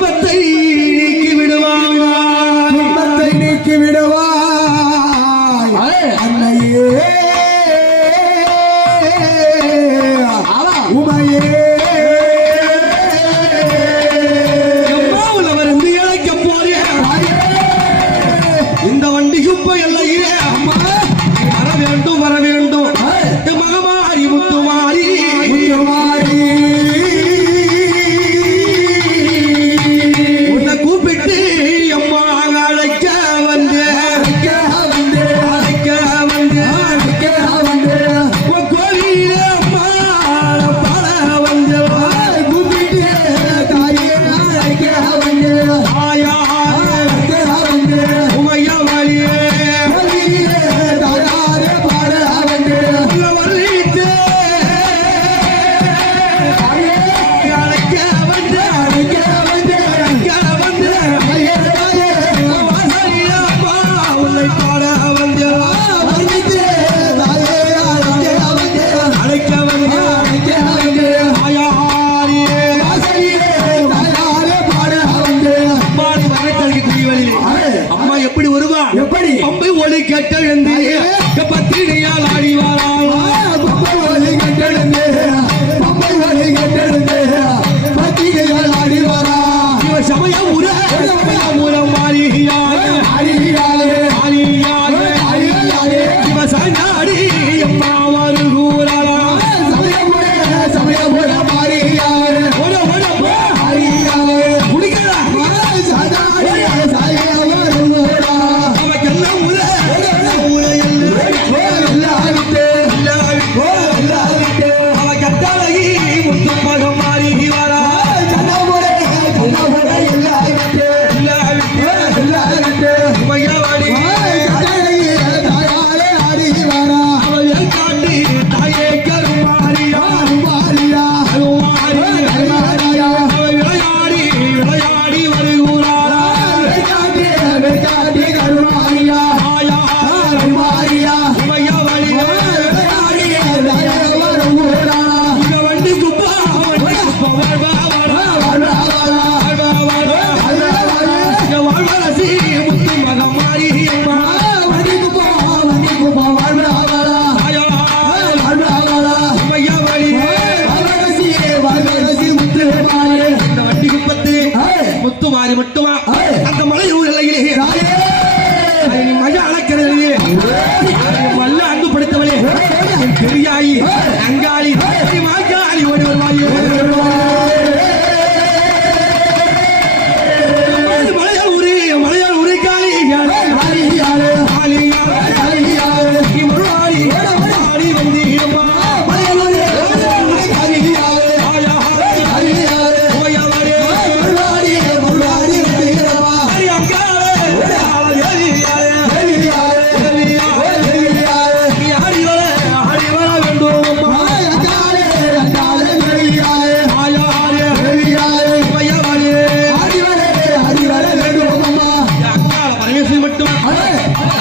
துன்பத்தை நீக்கி விடுவாய் துன்பத்தை நீக்கி விடுவாய் அன்னையே. மல்ல அன்பு படைத்தவளே பெரியாயி அங்கா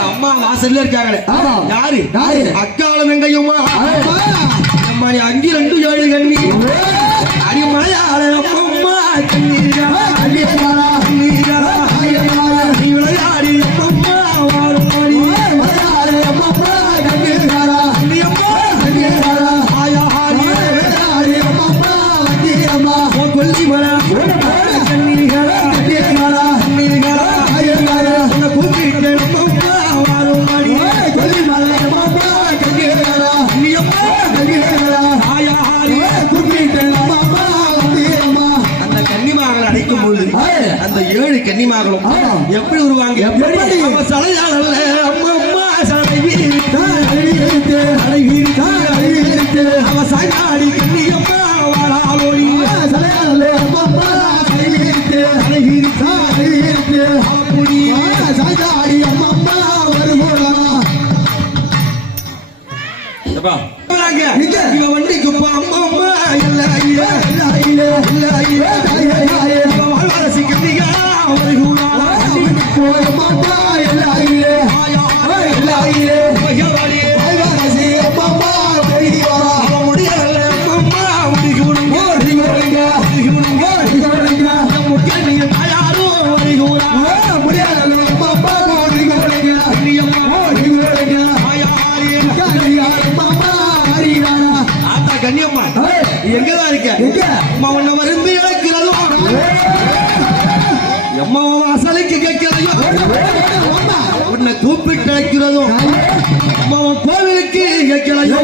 அம்மா வாசல்ல இருக்காங்களே. யாரு? யாரு? அக்கால வெங்கையம்மா அம்மா நீ அஞ்சு ரெண்டு ஏழு கண்ணி அடிமாயா அம்மா கண்ணி அந்த ஏழு கன்னிமார்களும் எப்படி வருவாங்க எப்படி? சலையால் அல்ல. அம்மா அம்மா சலை வீரித்தாய் அழகிருத்தாய் அழகிருத்தாய் அவ சாயாடி கண்ணி கண்ணியம்மா எங்கதான் இருக்க அம்மா உன்ன மருந்து இழக்கிறதோ அம்மா அசலைக்கு கேட்கிறதையோ உன்னை கூப்பிட்டு அழைக்கிறதும் அம்மா கோவிலுக்கு கேட்கிறதையோ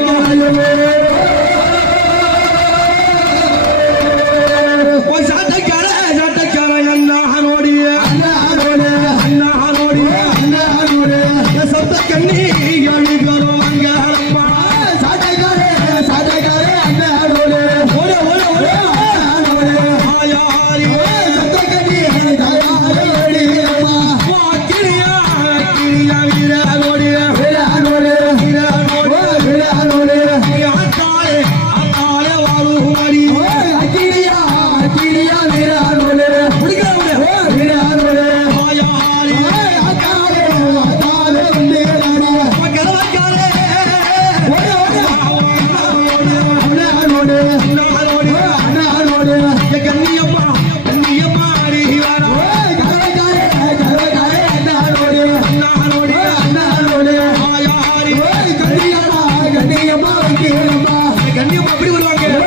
கண்ணியம்மா கண்ணியம்மா அப்படி வருவாங்க?